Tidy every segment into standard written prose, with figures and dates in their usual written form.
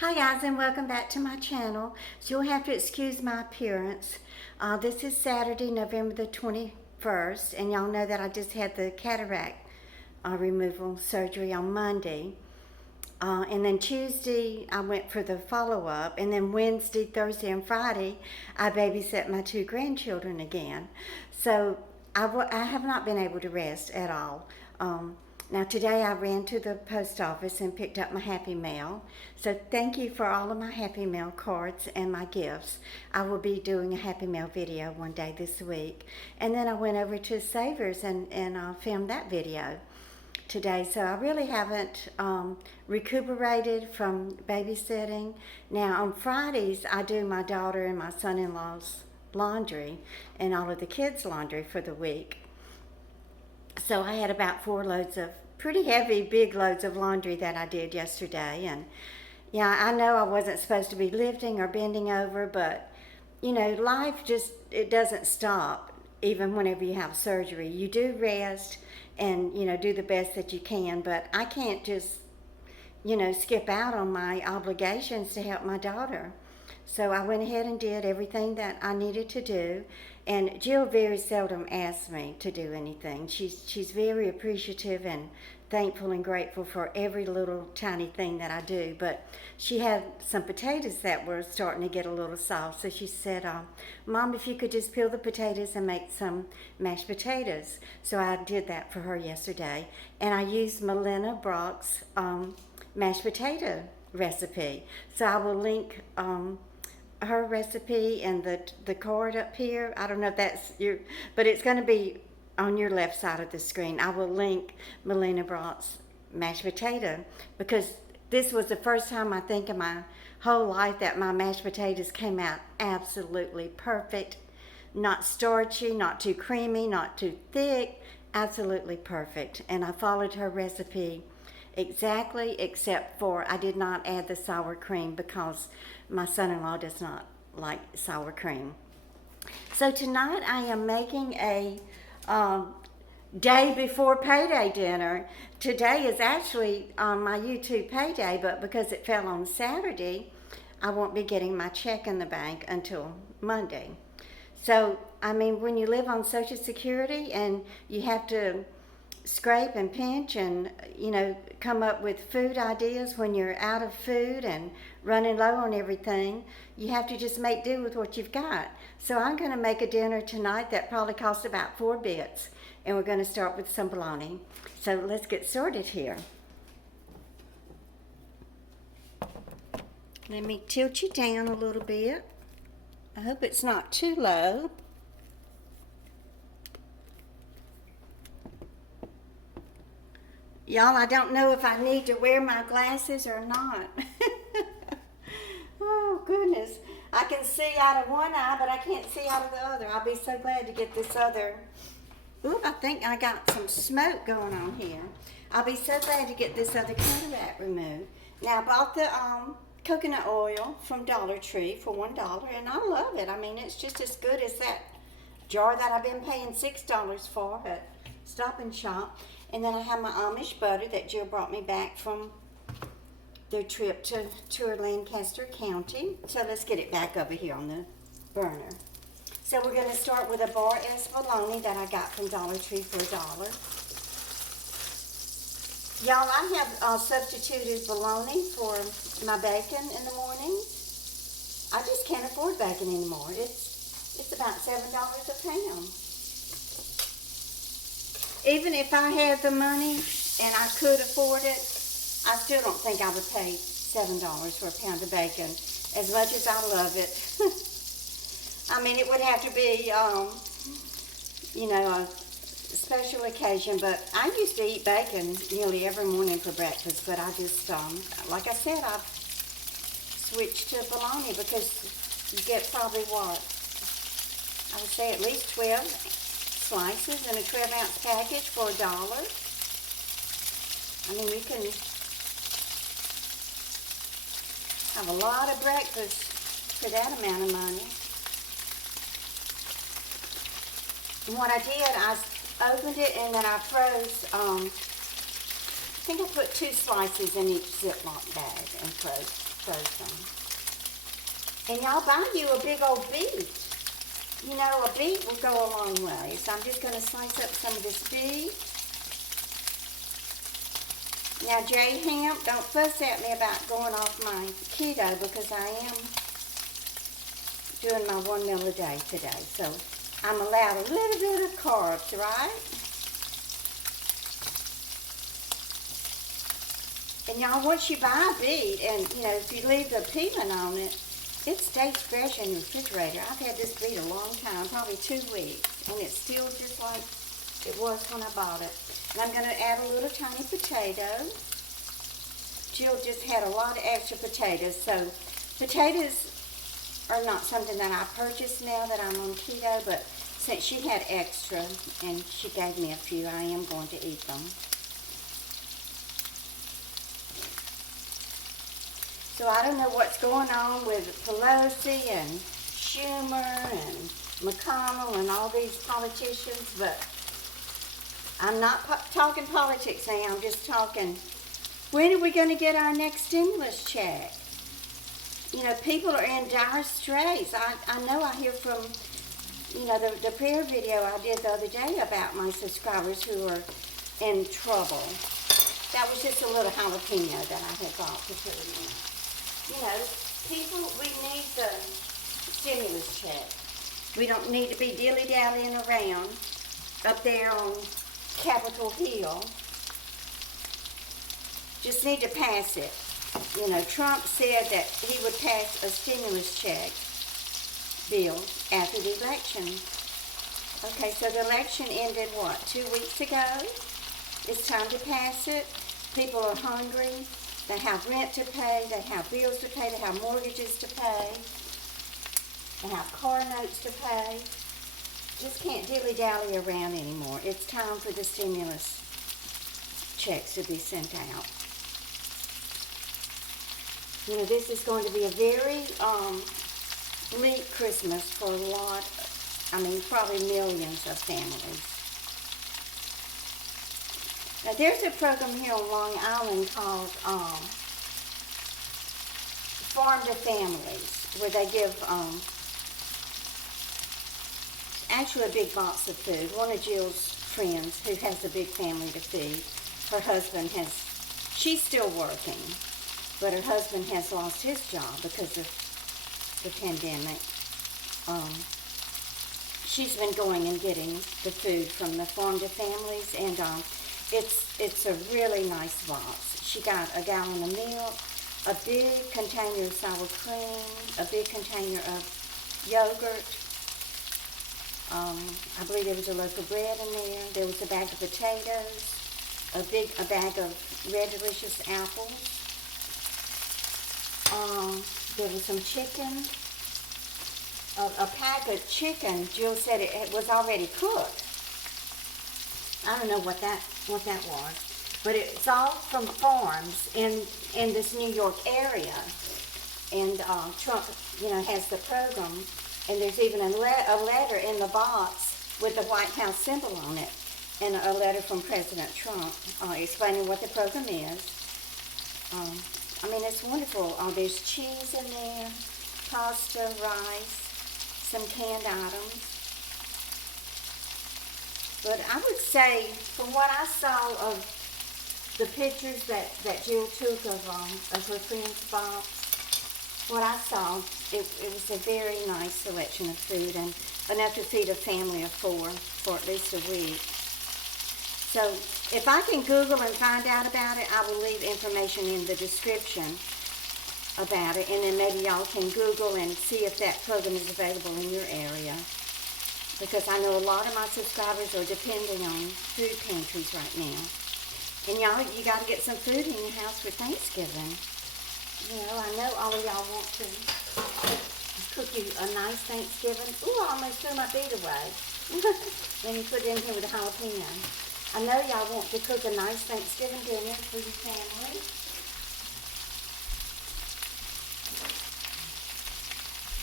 Hi guys, and welcome back to my channel. So you'll have to excuse my appearance. This is Saturday, November the 21st, and y'all know that I just had the cataract removal surgery on Monday. And then Tuesday I went for the follow-up, and then Wednesday, Thursday, and Friday I babysat my two grandchildren again. So I have not been able to rest at all. Now today I ran to the post office and picked up my Happy Mail. So thank you for all of my Happy Mail cards and my gifts. I will be doing a Happy Mail video one day this week. And then I went over to Savers and filmed that video today. So I really haven't recuperated from babysitting. Now on Fridays I do my daughter and my son-in-law's laundry and all of the kids' laundry for the week. So I had about 4 loads of pretty heavy, big loads of laundry that I did yesterday. And yeah, I know I wasn't supposed to be lifting or bending over, but you know, life just, it doesn't stop even whenever you have surgery. You do rest and, you know, do the best that you can, but I can't just, you know, skip out on my obligations to help my daughter. So I went ahead and did everything that I needed to do. And Jill very seldom asks me to do anything. She's very appreciative and thankful and grateful for every little tiny thing that I do. But she had some potatoes that were starting to get a little soft. So she said, Mom, if you could just peel the potatoes and make some mashed potatoes. So I did that for her yesterday. And I used Melina Brock's mashed potato recipe. So I will link her recipe and the card up here. I don't know if that's your, but it's going to be on your left side of the screen. I will link Melina Brock's mashed potato, because this was the first time I think in my whole life that my mashed potatoes came out absolutely perfect. Not starchy, not too creamy, not too thick, absolutely perfect. And I followed her recipe exactly, except for I did not add the sour cream because my son-in-law does not like sour cream. So tonight I am making a day before payday dinner. Today is actually my YouTube payday, but because it fell on Saturday, I won't be getting my check in the bank until Monday. So, I mean, when you live on Social Security and you have to scrape and pinch and, you know, come up with food ideas when you're out of food and running low on everything, you have to just make do with what you've got. So I'm going to make a dinner tonight that probably costs about 4 bits, and we're going to start with some bologna. So let's get started here. Let me tilt you down a little bit. I hope it's not too low. Y'all, I don't know if I need to wear my glasses or not. Oh, goodness. I can see out of one eye, but I can't see out of the other. I'll be so glad to get this other. Ooh, I think I got some smoke going on here. I'll be so glad to get this other cataract removed. Now, I bought the coconut oil from Dollar Tree for $1, and I love it. I mean, it's just as good as that jar that I've been paying $6 for at Stop and Shop. And then I have my Amish butter that Jill brought me back from their trip to Lancaster County. So let's get it back over here on the burner. So we're going to start with a bar S bologna that I got from Dollar Tree for $1. Y'all, I have substituted bologna for my bacon in the morning. I just can't afford bacon anymore. It's about $7 a pound. Even if I had the money and I could afford it, I still don't think I would pay $7 for a pound of bacon, as much as I love it. I mean, it would have to be, you know, a special occasion, but I used to eat bacon nearly every morning for breakfast, but I just, like I said, I've switched to bologna because you get probably what, I would say at least 12 slices in a 12-ounce package for $1. I mean, you can have a lot of breakfast for that amount of money. And what I did, I opened it and then I froze, I think I put 2 slices in each Ziploc bag and froze. frozen. And y'all buy you a big old beet. You know, a beet will go a long way. So I'm just going to slice up some of this beet. Now, J Hemp, don't fuss at me about going off my keto because I am doing my 1 meal a day today. So I'm allowed a little bit of carbs, right? And y'all, once you buy a beet, and you know, if you leave the peeling on it, it stays fresh in the refrigerator. I've had this beet a long time, probably 2 weeks, and it's still just like it was when I bought it. And I'm going to add a little tiny potato. Jill just had a lot of extra potatoes, so potatoes are not something that I purchased now that I'm on keto, but since she had extra and she gave me a few, I am going to eat them. So I don't know what's going on with Pelosi and Schumer and McConnell and all these politicians, but I'm not talking politics now. I'm just talking, when are we going to get our next stimulus check? You know, people are in dire straits. I know I hear from, you know, the prayer video I did the other day about my subscribers who are in trouble. That was just a little jalapeno that I had bought to put in. You know, people, we need the stimulus check. We don't need to be dilly-dallying around up there on Capitol Hill. Just need to pass it. You know, Trump said that he would pass a stimulus check bill after the election. Okay, so the election ended, what, 2 weeks ago? It's time to pass it. People are hungry. They have rent to pay. They have bills to pay. They have mortgages to pay. They have car notes to pay. Just can't dilly-dally around anymore. It's time for the stimulus checks to be sent out. You know, this is going to be a very bleak Christmas for a lot, probably millions of families. Now, there's a program here on Long Island called Farm to Families, where they give actually a big box of food. One of Jill's friends who has a big family to feed, her husband she's still working, but her husband has lost his job because of the pandemic. She's been going and getting the food from the Farm to Families, and it's a really nice box. She got a gallon of milk, a big container of sour cream, a big container of yogurt. I believe there was a loaf of bread in there. There was a bag of potatoes, a bag of Red Delicious apples. There was some chicken, a pack of chicken. Jill said it was already cooked. I don't know what that was, but it's all from farms in this New York area. And Trump, you know, has the program, and there's even a letter in the box with the White House symbol on it, and a letter from President Trump explaining what the program is. It's wonderful. There's cheese in there, pasta, rice, some canned items. But I would say, from what I saw of the pictures that Jill took of her friend's box, what I saw, it was a very nice selection of food and enough to feed a family of 4 for at least a week. So if I can Google and find out about it, I will leave information in the description about it, and then maybe y'all can Google and see if that program is available in your area. Because I know a lot of my subscribers are depending on food pantries right now. And y'all, you got to get some food in your house for Thanksgiving. You know, I know all of y'all want to cook you a nice Thanksgiving. Ooh, I almost threw my beet away. Then you put it in here with a jalapeno. I know y'all want to cook a nice Thanksgiving dinner for your family.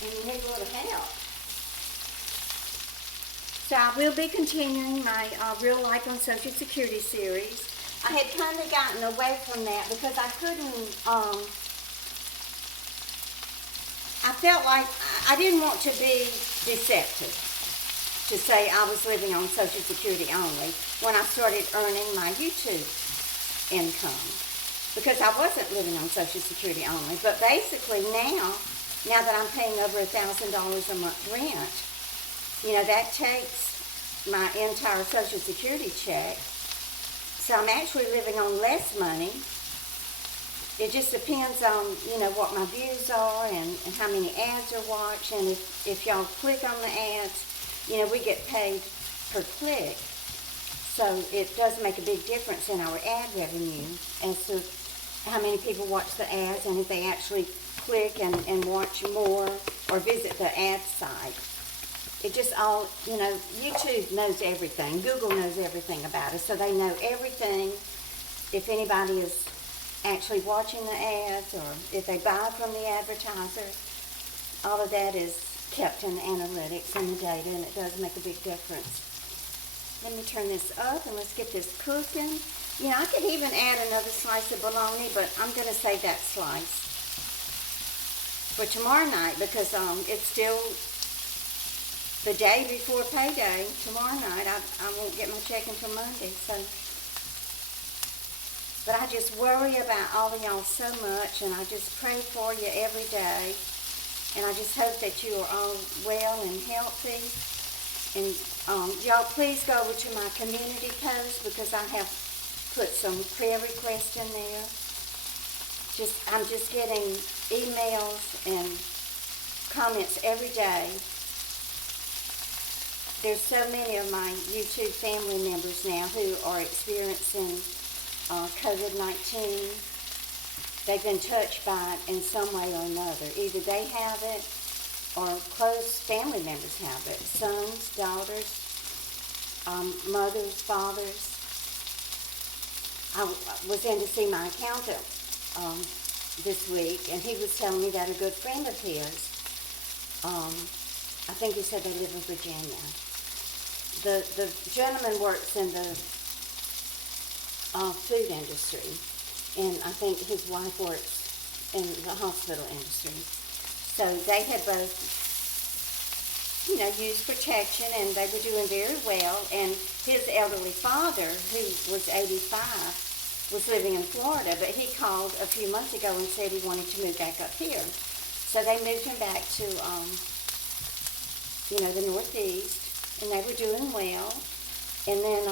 And you need a little help. So I will be continuing my Real Life on Social Security series. I had kind of gotten away from that because I couldn't felt like I didn't want to be deceptive to say I was living on Social Security only when I started earning my YouTube income, because I wasn't living on Social Security only. But basically now that I'm paying over $1,000 a month rent, that takes my entire Social Security check. So I'm actually living on less money. It just depends on, what my views are and how many ads are watched. And if y'all click on the ads, we get paid per click. So it does make a big difference in our ad revenue as to how many people watch the ads and if they actually click and watch more or visit the ad site. It just all, YouTube knows everything. Google knows everything about us. So they know everything. If anybody is actually watching the ads or if they buy from the advertiser, all of that is kept in the analytics and the data, and it does make a big difference. Let me turn this up and let's get this cooking. I could even add another slice of bologna, but I'm going to save that slice for tomorrow night because it's still the day before payday. Tomorrow night I won't get my check until Monday. But I just worry about all of y'all so much, and I just pray for you every day. And I just hope that you are all well and healthy. And y'all please go over to my community post because I have put some prayer requests in there. I'm just getting emails and comments every day. There's so many of my YouTube family members now who are experiencing COVID-19. They've been touched by it in some way or another. Either they have it or close family members have it. Sons, daughters, mothers, fathers. I was in to see my accountant this week, and he was telling me that a good friend of his, I think he said they live in Virginia. The gentleman works in the food industry, and I think his wife works in the hospital industry. So they had both, used protection, and they were doing very well. And his elderly father, who was 85, was living in Florida, but he called a few months ago and said he wanted to move back up here. So they moved him back to, the Northeast, and they were doing well. And then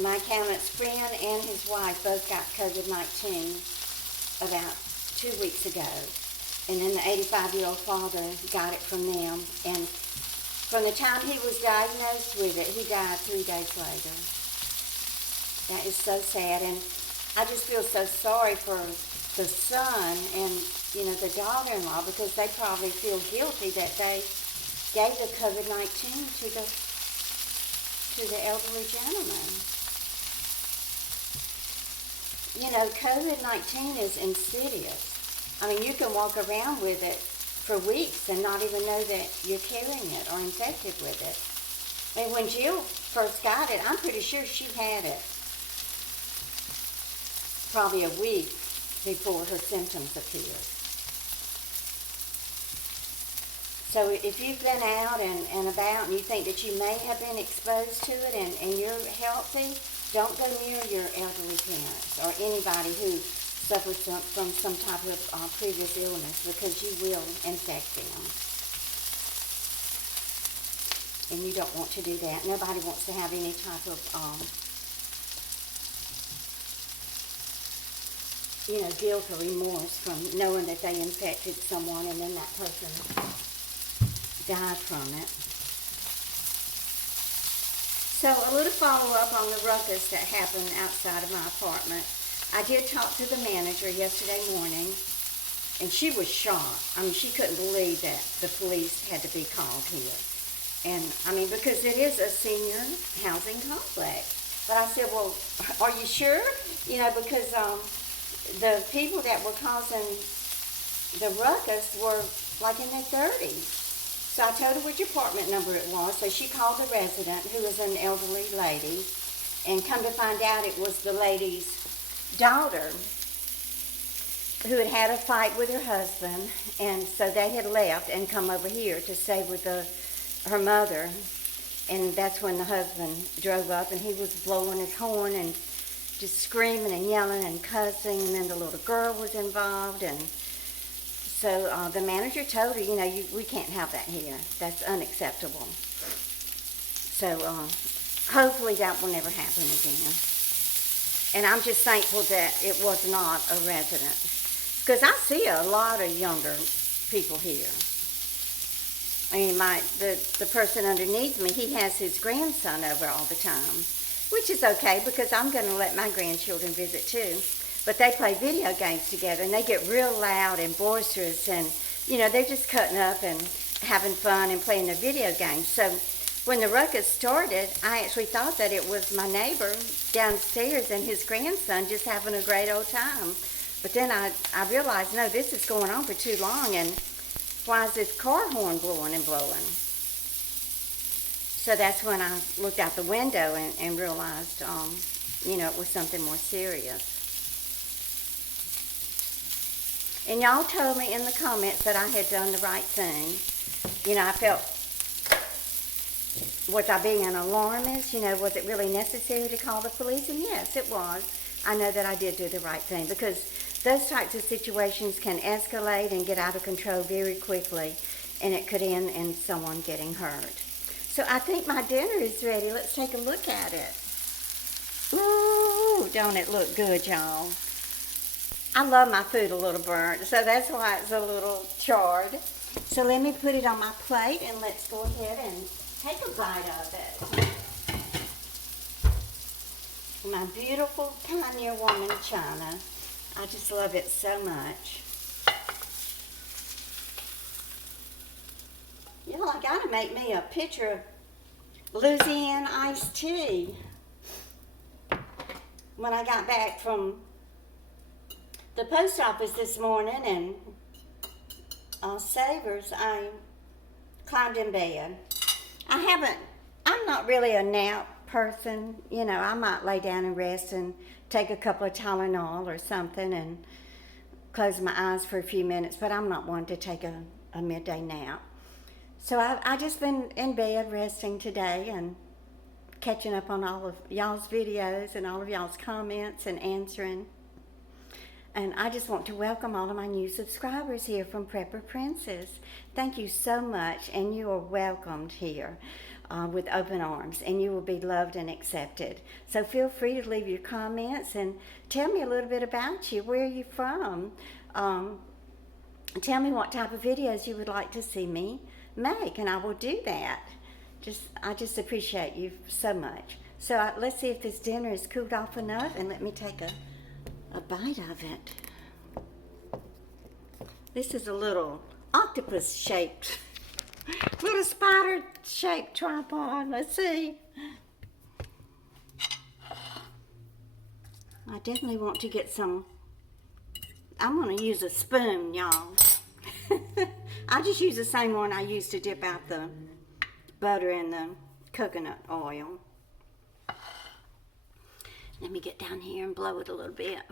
my accountant's friend and his wife both got COVID-19 about 2 weeks ago. And then the 85-year-old father got it from them. And from the time he was diagnosed with it, he died 3 days later. That is so sad. And I just feel so sorry for the son and, the daughter-in-law, because they probably feel guilty that they gave the COVID-19 to the elderly gentleman. COVID-19 is insidious. I mean, you can walk around with it for weeks and not even know that you're carrying it or infected with it. And when Jill first got it, I'm pretty sure she had it probably a week before her symptoms appeared. So if you've been out and about and you think that you may have been exposed to it and you're healthy, don't go near your elderly parents or anybody who suffers from some type of previous illness, because you will infect them. And you don't want to do that. Nobody wants to have any type of, guilt or remorse from knowing that they infected someone and then that person died from it. So a little follow-up on the ruckus that happened outside of my apartment. I did talk to the manager yesterday morning, and she was shocked. I mean, she couldn't believe that the police had to be called here. And, because it is a senior housing complex. But I said, well, are you sure? Because the people that were causing the ruckus were like in their 30s. So I told her which apartment number it was. So she called the resident, who was an elderly lady, and come to find out it was the lady's daughter who had had a fight with her husband, and so they had left and come over here to stay with her mother. And that's when the husband drove up, and he was blowing his horn and just screaming and yelling and cussing, and then the little girl was involved. And so the manager told her, we can't have that here. That's unacceptable. So hopefully that will never happen again. And I'm just thankful that it was not a resident. Because I see a lot of younger people here. I mean, the person underneath me, he has his grandson over all the time, which is okay because I'm going to let my grandchildren visit too. But they play video games together, and they get real loud and boisterous, and, they're just cutting up and having fun and playing their video games. So when the ruckus started, I actually thought that it was my neighbor downstairs and his grandson just having a great old time. But then I realized, no, this is going on for too long, and why is this car horn blowing and blowing? So that's when I looked out the window and realized, it was something more serious. And y'all told me in the comments that I had done the right thing. I felt, was I being an alarmist? Was it really necessary to call the police? And yes, it was. I know that I did do the right thing because those types of situations can escalate and get out of control very quickly, and it could end in someone getting hurt. So I think my dinner is ready. Let's take a look at it. Ooh, don't it look good, y'all? I love my food a little burnt, so that's why it's a little charred. So let me put it on my plate, and let's go ahead and take a bite of it. My beautiful pioneer woman china. I just love it so much. Y'all, I gotta make me a pitcher of Louisiana iced tea. When I got back from the post office this morning and Savers, I climbed in bed. I'm not really a nap person. I might lay down and rest and take a couple of Tylenol or something and close my eyes for a few minutes, but I'm not one to take a midday nap. So I just been in bed resting today and catching up on all of y'all's videos and all of y'all's comments and answering. And I just want to welcome all of my new subscribers here from Prepper Princess. Thank you so much, and you are welcomed here with open arms, and you will be loved and accepted. So feel free to leave your comments and tell me a little bit about you. Where are you from? Tell me what type of videos you would like to see me make, and I will do that. I just appreciate you so much. So let's see if this dinner is cooled off enough, and let me take a bite of it. This is a little octopus-shaped, little spider-shaped tripod. Let's see. I definitely want to get some. I'm going to use a spoon, y'all. I just use the same one I used to dip out the butter and the coconut oil. Let me get down here and blow it a little bit.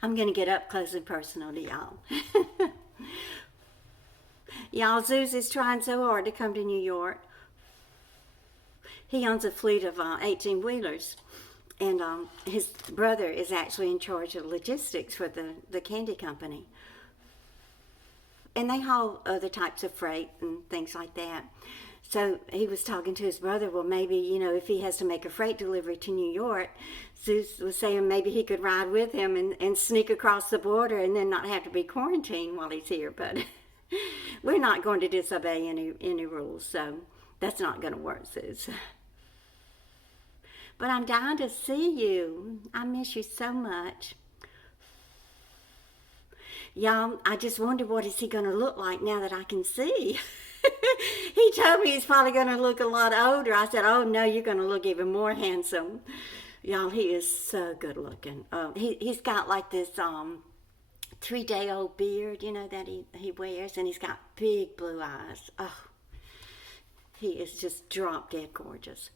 I'm going to get up close and personal to y'all. Y'all, Zeus is trying so hard to come to New York. He owns a fleet of 18-wheelers. And his brother is actually in charge of logistics for the candy company. And they haul other types of freight and things like that. So he was talking to his brother, well, maybe, if he has to make a freight delivery to New York, Zeus was saying maybe he could ride with him and sneak across the border and then not have to be quarantined while he's here. But we're not going to disobey any rules, so that's not going to work, Zeus. But I'm dying to see you. I miss you so much. Y'all, I just wonder what is he going to look like now that I can see. He told me he's probably going to look a lot older. I said, oh, no, you're going to look even more handsome. Y'all, he is so good looking. He's got like this 3-day-old beard, that he wears, and he's got big blue eyes. Oh, he is just drop dead gorgeous.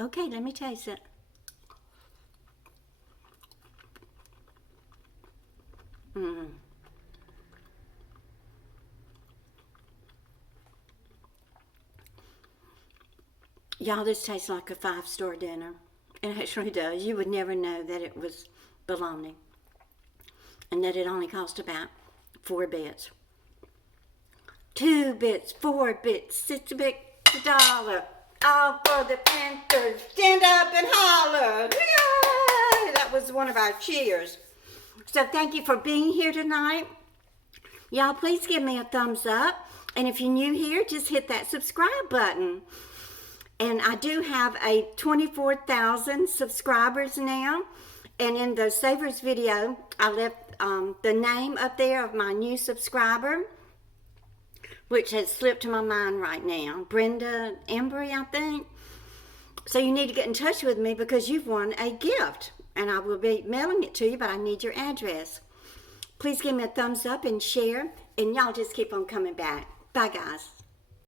Okay, let me taste it. Y'all, this tastes like a 5-star dinner. It actually does. You would never know that it was bologna and that it only cost about 4 bits. 2 bits, 4 bits, 6 bits, $1. All for the Panthers. Stand up and holler. Yay! That was one of our cheers. So thank you for being here tonight. Y'all, please give me a thumbs up. And if you're new here, just hit that subscribe button. And I do have a 24,000 subscribers now. And in the Savers video, I left the name up there of my new subscriber, which has slipped to my mind right now. Brenda Embry, I think. So you need to get in touch with me because you've won a gift. And I will be mailing it to you, but I need your address. Please give me a thumbs up and share. And y'all just keep on coming back. Bye, guys.